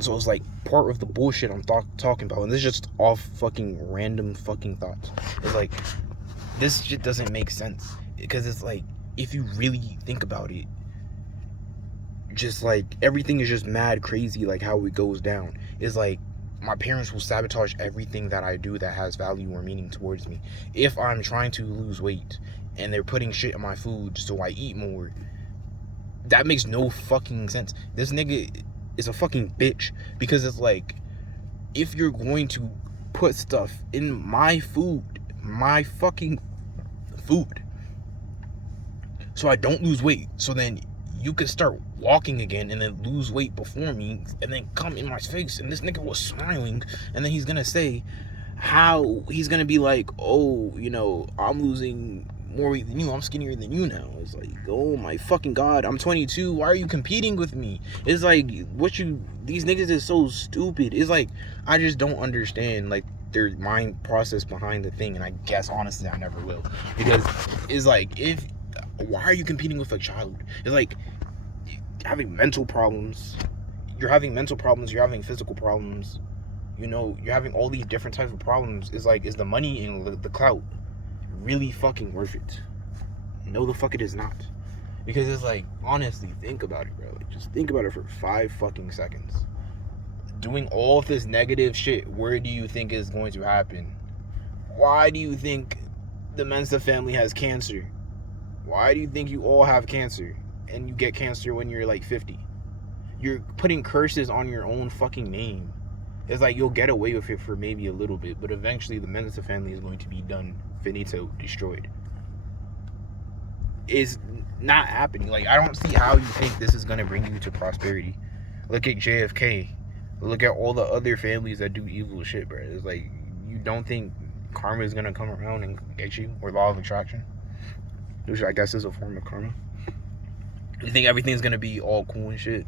So it's like part of the bullshit I'm talking about, and this is just off fucking random fucking thoughts. It's like this shit doesn't make sense because it's like if you really think about it, just like everything is just mad crazy, like how it goes down. It's like my parents will sabotage everything that I do that has value or meaning towards me. If I'm trying to lose weight and they're putting shit in my food so I eat more, that makes no fucking sense. This nigga is a fucking bitch because it's like if you're going to put stuff in my food, my fucking food, so I don't lose weight, so then you could start walking again and then lose weight before me and then come in my face, and this nigga was smiling, and then he's gonna say how he's gonna be like, oh, you know, I'm losing more weight than you, I'm skinnier than you now. It's like, oh my fucking god, I'm 22, why are you competing with me? It's like, these niggas is so stupid. It's like, I just don't understand like their mind process behind the thing, and I guess honestly I never will, because it's like, if why are you competing with a child? It's like having mental problems. You're having mental problems, you're having physical problems, you know, you're having all these different types of problems. Is like, is the money and the clout really fucking worth it? No, the fuck it is not. Because it's like, honestly, think about it, bro. Like, just think about it for 5 fucking seconds. Doing all of this negative shit, where do you think is going to happen? Why do you think the Mensa family has cancer? Why do you think you all have cancer and you get cancer when you're like 50? You're putting curses on your own fucking name. It's like you'll get away with it for maybe a little bit, but eventually the Mensa family is going to be done, finito, destroyed. It's not happening. Like, I don't see how you think this is going to bring you to prosperity. Look at JFK. Look at all the other families that do evil shit, bro. It's like, you don't think karma is going to come around and get you, or law of attraction, which I guess is a form of karma. You think everything's gonna be all cool and shit?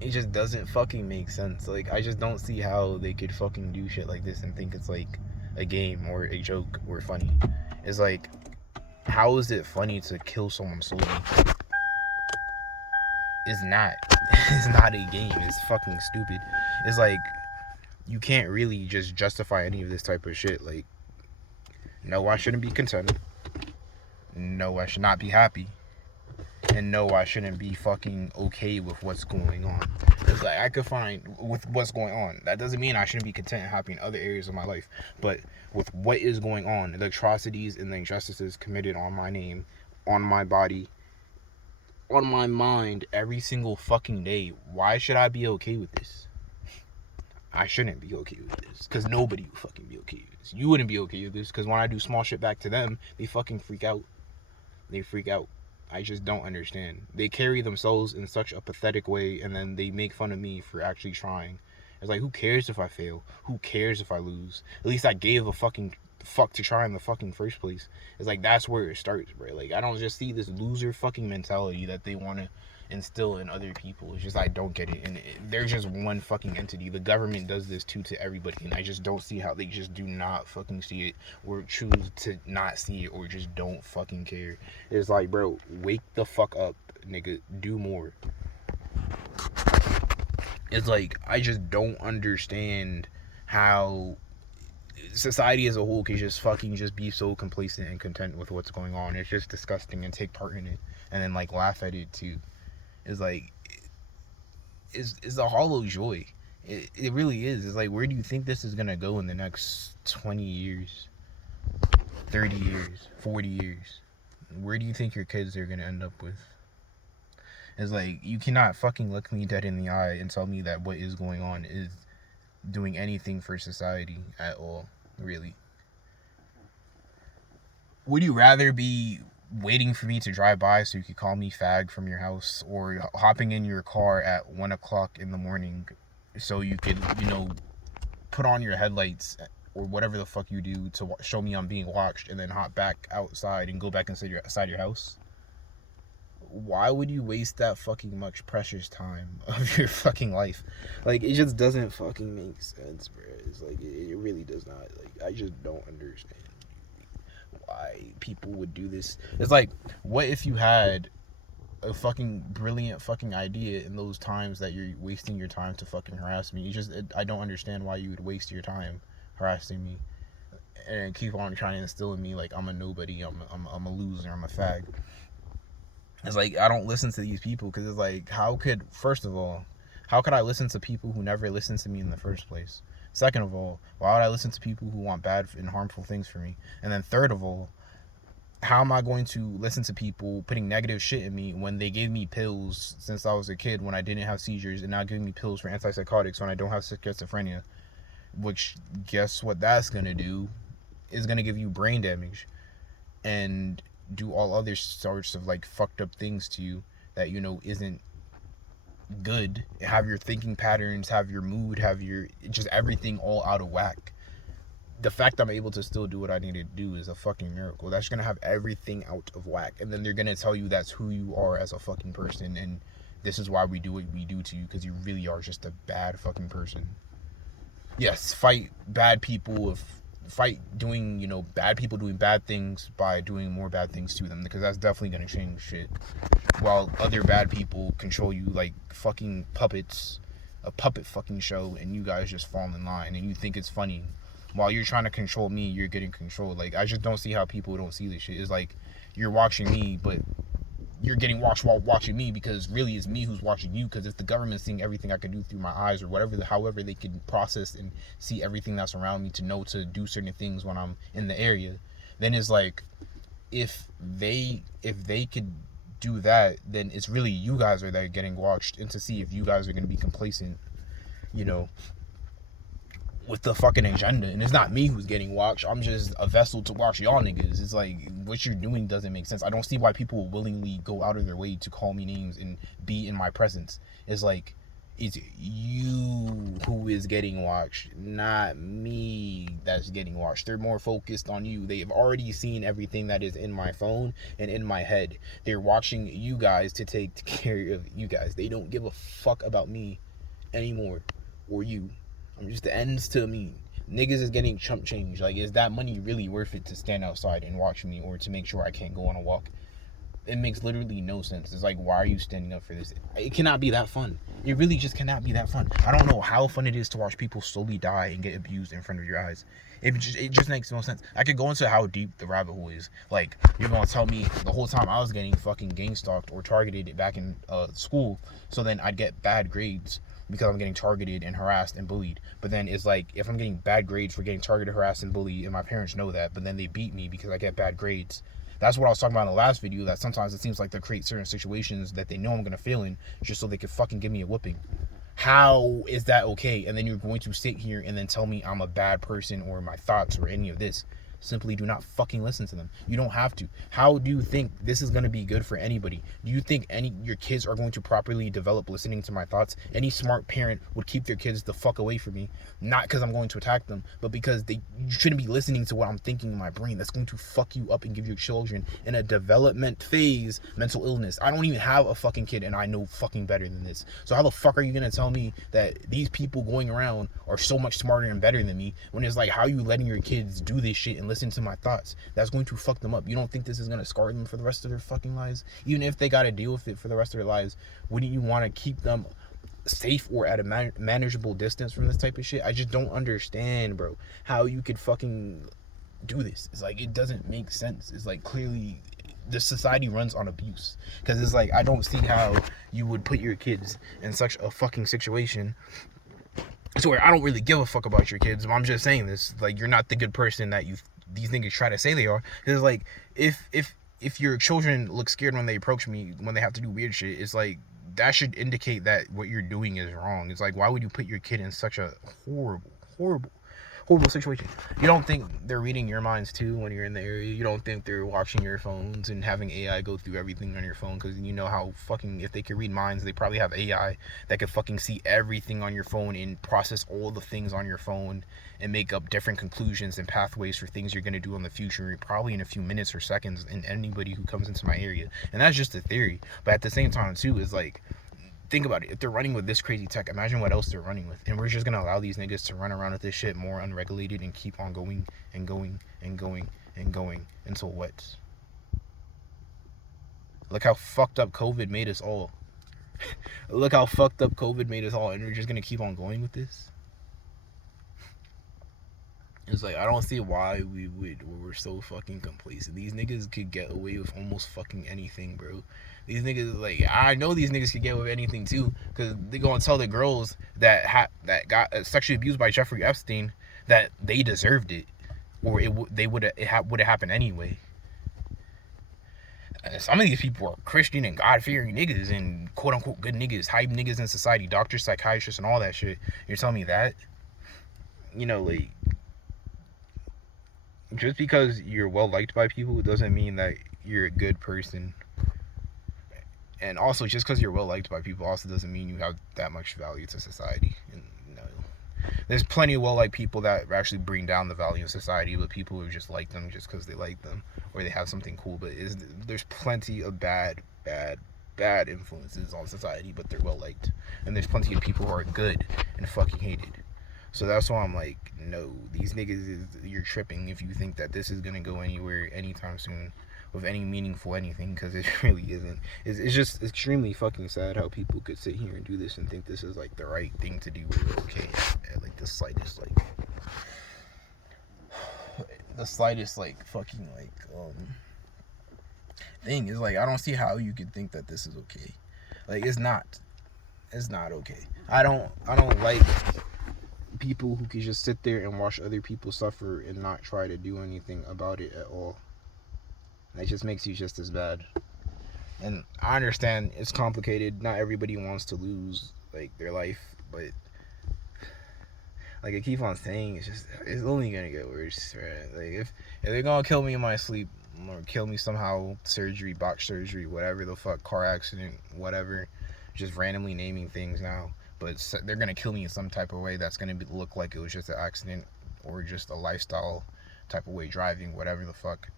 It just doesn't fucking make sense. Like, I just don't see how they could fucking do shit like this and think it's like a game or a joke or funny. It's like, how is it funny to kill someone slowly? It's not. It's not a game. It's fucking stupid. It's like, you can't really just justify any of this type of shit. Like, no, I shouldn't be contented. No, I should not be happy. And no, I shouldn't be fucking okay with what's going on. It's like, I could find with what's going on. That doesn't mean I shouldn't be content and happy in other areas of my life. But with what is going on, the atrocities and the injustices committed on my name, on my body, on my mind every single fucking day, why should I be okay with this? I shouldn't be okay with this. Because nobody would fucking be okay with this. You wouldn't be okay with this. Because when I do small shit back to them, they fucking freak out. They freak out. I just don't understand. They carry themselves in such a pathetic way, and then they make fun of me for actually trying. It's like, who cares if I fail? Who cares if I lose? At least I gave a fucking fuck to try in the fucking first place. It's like, that's where it starts, bro. Like, I don't just see this loser fucking mentality that they want to instill in other people. It's just, I don't get it. And they're just one fucking entity. The government does this too to everybody, and I just don't see how they just do not fucking see it, or choose to not see it, or just don't fucking care. It's like, bro, wake the fuck up, nigga. Do more. It's like, I just don't understand how society as a whole can just fucking just be so complacent and content with what's going on. It's just disgusting, and take part in it and then like laugh at it too. It's like, it's a hollow joy. It really is. It's like, where do you think this is gonna go in the next 20 years, 30 years, 40 years? Where do you think your kids are gonna end up with? It's like, you cannot fucking look me dead in the eye and tell me that what is going on is doing anything for society at all, really. Would you rather be waiting for me to drive by so you could call me fag from your house, or hopping in your car at 1 o'clock in the morning so you could, you know, put on your headlights or whatever the fuck you do to show me I'm being watched, and then hop back outside and go back inside your house? Why would you waste that fucking much precious time of your fucking life? Like, it just doesn't fucking make sense, bro. It's like, it really does not. Like, I just don't understand why people would do this. It's like, what if you had a fucking brilliant fucking idea in those times that you're wasting your time to fucking harass me. I don't understand why you would waste your time harassing me and keep on trying to instill in me like I'm a nobody, I'm a loser, I'm a fag. It's like I don't listen to these people because it's like, first of all, how could I listen to people who never listened to me in the first place? Second of all, why would I listen to people who want bad and harmful things for me? And then third of all, how am I going to listen to people putting negative shit in me when they gave me pills since I was a kid when I didn't have seizures, and now giving me pills for antipsychotics when I don't have schizophrenia? Which, guess what that's gonna do? Is gonna give you brain damage and do all other sorts of like fucked up things to you that isn't good. Have your thinking patterns, have your mood, have your just everything all out of whack. The fact I'm able to still do what I need to do is a fucking miracle. That's gonna have everything out of whack, and then they're gonna tell you that's who you are as a fucking person, and this is why we do what we do to you, because you really are just a bad fucking person. Yes, fight bad people, fight doing bad people doing bad things by doing more bad things to them, because that's definitely gonna change shit. While other bad people control you like fucking puppets, a puppet fucking show, and you guys just fall in line and you think it's funny. While you're trying to control me, you're getting controlled. Like, I just don't see how people don't see this shit. It's like you're watching me, but you're getting watched while watching me, because really it's me who's watching you. Because if the government's seeing everything I can do through my eyes or whatever, however they can process and see everything that's around me to know to do certain things when I'm in the area, then it's like if they could do that, then it's really you guys are that getting watched, and to see if you guys are going to be complacent, with the fucking agenda. And it's not me who's getting watched. I'm just a vessel to watch y'all niggas. It's like what you're doing doesn't make sense. I don't see why people will willingly go out of their way to call me names and be in my presence. It's like it's you who is getting watched, not me that's getting watched. They're more focused on you. They have already seen everything that is in my phone and in my head. They're watching you guys to take care of you guys. They don't give a fuck about me anymore, or you. I'm just the ends to me. Niggas is getting chump change. Like, is that money really worth it to stand outside and watch me, or to make sure I can't go on a walk? It makes literally no sense. It's like, why are you standing up for this? It cannot be that fun. It really just cannot be that fun. I don't know how fun it is to watch people slowly die and get abused in front of your eyes. It just makes no sense. I could go into how deep the rabbit hole is. Like, you're gonna tell me the whole time I was getting fucking gang stalked or targeted back in school, so then I'd get bad grades because I'm getting targeted and harassed and bullied. But then it's like, if I'm getting bad grades for getting targeted, harassed, and bullied, and my parents know that, but then they beat me because I get bad grades. That's what I was talking about in the last video, that sometimes it seems like they create certain situations that they know I'm going to fail in just so they could fucking give me a whooping. How is that okay? And then you're going to sit here and then tell me I'm a bad person, or my thoughts, or any of this. Simply do not fucking listen to them. You don't have to. How do you think this is going to be good for anybody? Do you think your kids are going to properly develop listening to my thoughts? Any smart parent would keep their kids the fuck away from me, not because I'm going to attack them, but because you shouldn't be listening to what I'm thinking in my brain. That's going to fuck you up and give your children in a development phase mental illness. I don't even have a fucking kid, and I know fucking better than this. So how the fuck are you going to tell me that these people going around are so much smarter and better than me, when it's like, how are you letting your kids do this shit and listen to my thoughts? That's going to fuck them up. You don't think this is going to scar them for the rest of their fucking lives? Even if they got to deal with it for the rest of their lives, wouldn't you want to keep them safe or at a manageable distance from this type of shit? I just don't understand, bro, how you could fucking do this. It's like, it doesn't make sense. It's like, clearly the society runs on abuse, because it's like, I don't see how you would put your kids in such a fucking situation to where I don't really give a fuck about your kids, but I'm just saying this, like, you're not the good person that these niggas try to say they are. It's like, if your children look scared when they approach me, when they have to do weird shit, it's like, that should indicate that what you're doing is wrong. It's like, why would you put your kid in such a horrible situation? You don't think they're reading your minds too when you're in the area? You don't think they're watching your phones and having AI go through everything on your phone? Because you know how fucking, if they could read minds, they probably have AI that could fucking see everything on your phone and process all the things on your phone and make up different conclusions and pathways for things you're going to do in the future, probably in a few minutes or seconds, in anybody who comes into my area. And that's just a theory. But at the same time too, is like, think about it. If they're running with this crazy tech, imagine what else they're running with. And we're just going to allow these niggas to run around with this shit more unregulated and keep on going and going and going and going until what? Look how fucked up COVID made us all. Look how fucked up COVID made us all, and we're just gonna keep on going with this. It's like I don't see why we're so fucking complacent. These niggas could get away with almost fucking anything, bro. These niggas, like, I know these niggas could get away with anything too, because they gonna tell the girls that got sexually abused by Jeffrey Epstein that they deserved it, or they would have happened anyway. Some of these people are Christian and God-fearing niggas and quote-unquote good niggas, hype niggas in society, doctors, psychiatrists, and all that shit. You're telling me that? You know, like, just because you're well-liked by people doesn't mean that you're a good person. And also, just because you're well-liked by people also doesn't mean you have that much value to society. And, you know, there's plenty of well-liked people that actually bring down the value of society, but people who just like them just because they like them or they have something cool. But there's plenty of bad influences on society, but they're well-liked. And there's plenty of people who are good and fucking hated. So that's why I'm like, no, these niggas, you're tripping if you think that this is going to go anywhere anytime soon with any meaningful anything, because it really isn't. It's just extremely fucking sad how people could sit here and do this and think this is like the right thing to do, or okay, at like the slightest fucking thing is like, I don't see how you could think that this is okay. Like, it's not okay. I don't like people who can just sit there and watch other people suffer and not try to do anything about it at all. That just makes you just as bad. And I understand it's complicated. Not everybody wants to lose like their life, but like I keep on saying, it's only gonna get worse, right? Like if they're gonna kill me in my sleep or kill me somehow, surgery, botch surgery, whatever the fuck, car accident, whatever, just randomly naming things now. But they're gonna kill me in some type of way that's gonna look like it was just an accident or just a lifestyle type of way, driving, whatever the fuck.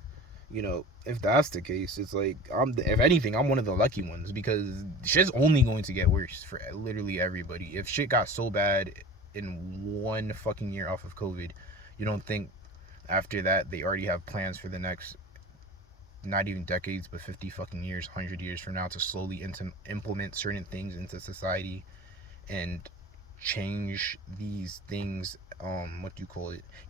You know, if that's the case, it's like, if anything, I'm one of the lucky ones, because shit's only going to get worse for literally everybody. If shit got so bad in 1 fucking year off of COVID, you don't think after that they already have plans for the next, not even decades, but 50 fucking years, 100 years from now, to slowly implement certain things into society and change these things,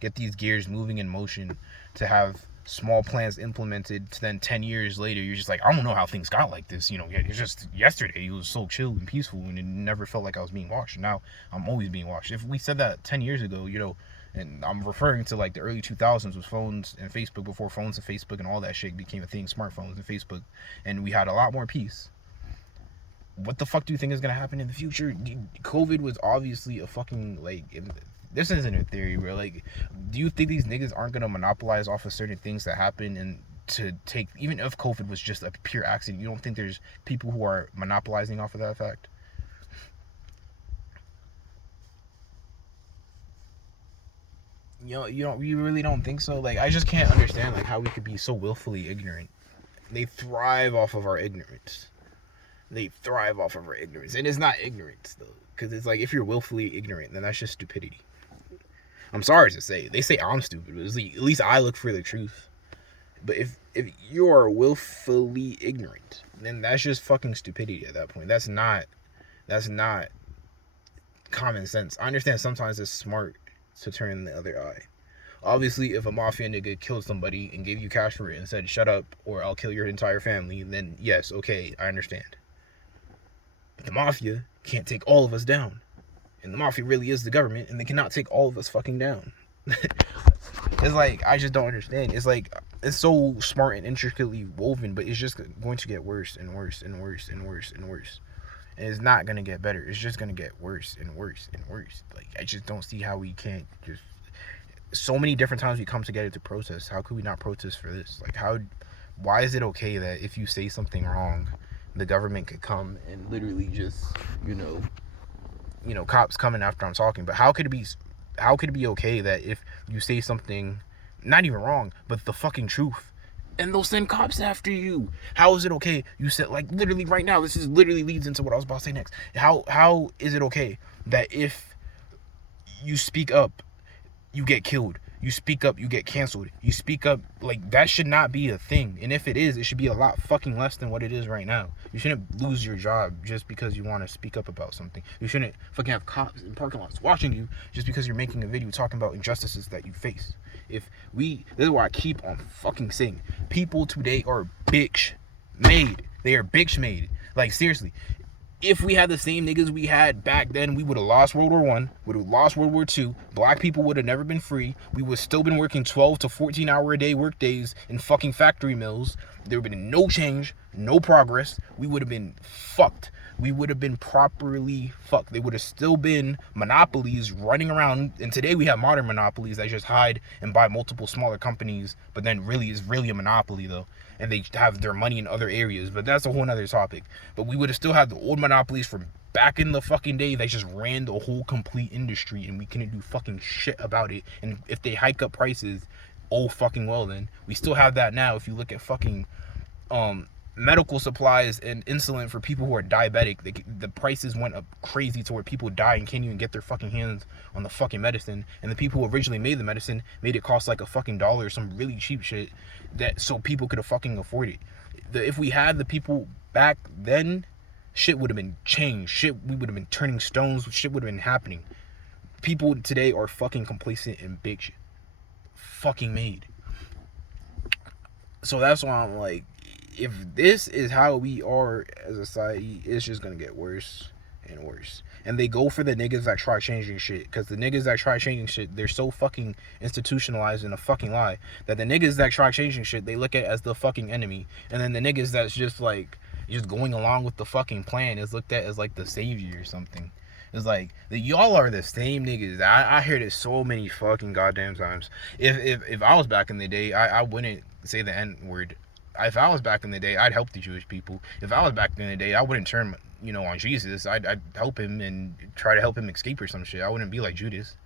get these gears moving in motion, to have small plans implemented, to then 10 years later you're just like, I don't know how things got like this. You know, it's just yesterday it was so chill and peaceful and it never felt like I was being watched, and now I'm always being watched. If we said that 10 years ago, you know, and I'm referring to like the early 2000s with phones and Facebook, before phones and Facebook and all that shit became a thing, smartphones and Facebook, and we had a lot more peace. What the fuck do you think is gonna happen in the future? COVID was obviously a fucking, like, this isn't a theory, bro. Like, do you think these niggas aren't gonna monopolize off of certain things that happen, and to take, even if COVID was just a pure accident, you don't think there's people who are monopolizing off of that fact? You really don't think so? Like, I just can't understand like how we could be so willfully ignorant. They thrive off of our ignorance. And it's not ignorance though, because it's like, if you're willfully ignorant, then that's just stupidity. I'm sorry to say, they say I'm stupid, but at least I look for the truth. But if you are willfully ignorant, then that's just fucking stupidity at that point. That's not common sense. I understand sometimes it's smart to turn the other eye. Obviously, if a mafia nigga killed somebody and gave you cash for it and said, shut up or I'll kill your entire family, then yes, okay, I understand. But the mafia can't take all of us down. And the mafia really is the government, and they cannot take all of us fucking down. It's like, I just don't understand. It's like, it's so smart and intricately woven, but it's just going to get worse and worse and worse and worse and worse. And it's not going to get better. It's just going to get worse and worse and worse. Like, I just don't see how we can't just... So many different times we come together to protest. How could we not protest for this? Like, why is it okay that if you say something wrong, the government could come and literally just, you know, cops coming after I'm talking? But how could it be okay that if you say something, not even wrong, but the fucking truth, and they'll send cops after you? How is it okay? You said, like, literally right now, this is literally leads into what I was about to say next. How is it okay that if you speak up, you get killed? You speak up, you get canceled. You speak up, like, that should not be a thing. And if it is, it should be a lot fucking less than what it is right now. You shouldn't lose your job just because you want to speak up about something. You shouldn't fucking have cops in parking lots watching you just because you're making a video talking about injustices that you face. This is why I keep on fucking saying, people today are bitch made. They are bitch made. Like, seriously. If we had the same niggas we had back then, we would have lost World War One, would have lost World War Two. Black people would have never been free. We would still been working 12 to 14 hour a day work days in fucking factory mills. There would have been no change, no progress. We would have been fucked. We would have been properly fucked. They would have still been monopolies running around. And today we have modern monopolies that just hide and buy multiple smaller companies, but then really is really a monopoly though. And they have their money in other areas, but that's a whole nother topic. But we would have still had the old monopolies from back in the fucking day that just ran the whole complete industry, and we couldn't do fucking shit about it. And if they hike up prices, oh fucking well then. We still have that now. If you look at fucking medical supplies and insulin for people who are diabetic, the prices went up crazy to where people die and can't even get their fucking hands on the fucking medicine. And the people who originally made the medicine made it cost like a fucking $1 or some really cheap shit, that so people could have fucking afford it. If we had the people back then, shit would have been changed. We would have been turning stones. Shit would have been happening. People today are fucking complacent and bitch fucking made. So that's why I'm like, if this is how we are as a society, it's just gonna get worse and worse. And they go for the niggas that try changing shit, because the niggas that try changing shit, they're so fucking institutionalized in a fucking lie that the niggas that try changing shit, they look at as the fucking enemy. And then the niggas that's just like just going along with the fucking plan is looked at as like the savior or something. It's like, y'all are the same niggas. I hear this so many fucking goddamn times. If I was back in the day, I wouldn't say the N word. If I was back in the day, I'd help the Jewish people. If I was back in the day, I wouldn't turn, on Jesus. I'd help him and try to help him escape or some shit. I wouldn't be like Judas.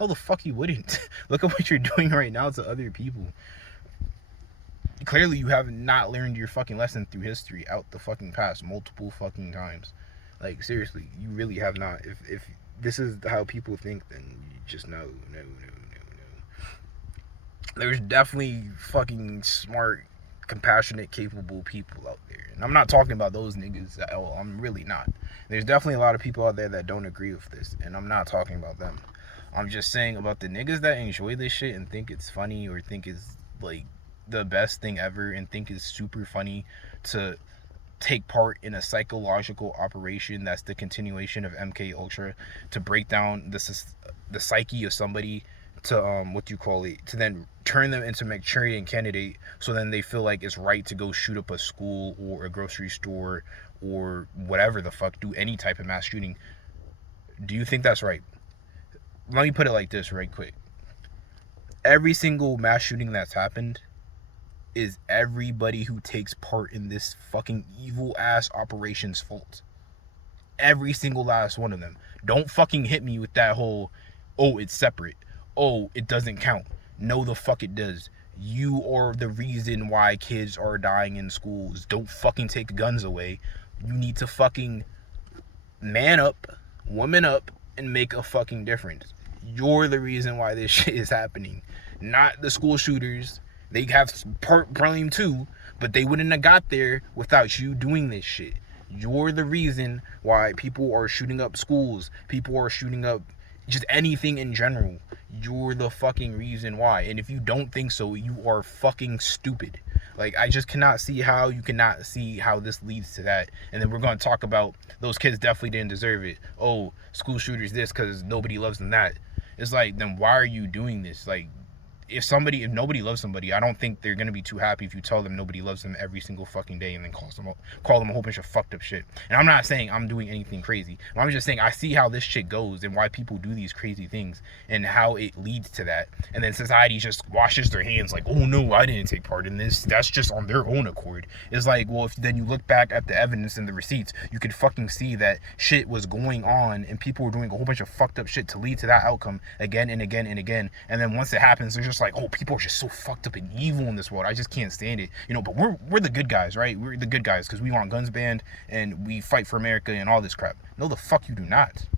No, the fuck you wouldn't. Look at what you're doing right now to other people. Clearly, you have not learned your fucking lesson through history out the fucking past multiple fucking times. Like, seriously, you really have not. If this is how people think, then you just no. There's definitely fucking smart, compassionate, capable people out there. And I'm not talking about those niggas at all. I'm really not. There's definitely a lot of people out there that don't agree with this, and I'm not talking about them. I'm just saying about the niggas that enjoy this shit and think it's funny or think it's like the best thing ever and think it's super funny to take part in a psychological operation that's the continuation of MK Ultra to break down the psyche of somebody to to then turn them into Manchurian candidate, so then they feel like it's right to go shoot up a school or a grocery store or whatever the fuck, do any type of mass shooting. Do you think that's right? Let me put it like this right quick. Every single mass shooting that's happened is everybody who takes part in this fucking evil ass operation's fault. Every single last one of them. Don't fucking hit me with that whole, oh, it's separate. Oh, it doesn't count. No, the fuck it does. You are the reason why kids are dying in schools. Don't fucking take guns away. You need to fucking man up, woman up, and make a fucking difference. You're the reason why this shit is happening. Not the school shooters. They have part blame too, but they wouldn't have got there without you doing this shit. You're the reason why people are shooting up schools. People are shooting up just anything in general. You're the fucking reason why. And if you don't think so, you are fucking stupid. Like, I just cannot see how you cannot see how this leads to that. And then we're going to talk about those kids definitely didn't deserve it. Oh, school shooters this because nobody loves them that. It's like, then why are you doing this? Like, if nobody loves somebody, I don't think they're gonna be too happy if you tell them nobody loves them every single fucking day and then call them a whole bunch of fucked up shit. And I'm not saying I'm doing anything crazy. I'm just saying I see how this shit goes and why people do these crazy things and how it leads to that. And then society just washes their hands like, oh no, I didn't take part in this. That's just on their own accord. It's like, well, if then you look back at the evidence and the receipts, you could fucking see that shit was going on and people were doing a whole bunch of fucked up shit to lead to that outcome again and again and again. And then once it happens, they're just like, oh, people are just so fucked up and evil in this world. I just can't stand it. But we're the good guys, right? We're the good guys because we want guns banned and we fight for America and all this crap. No, the fuck you do not.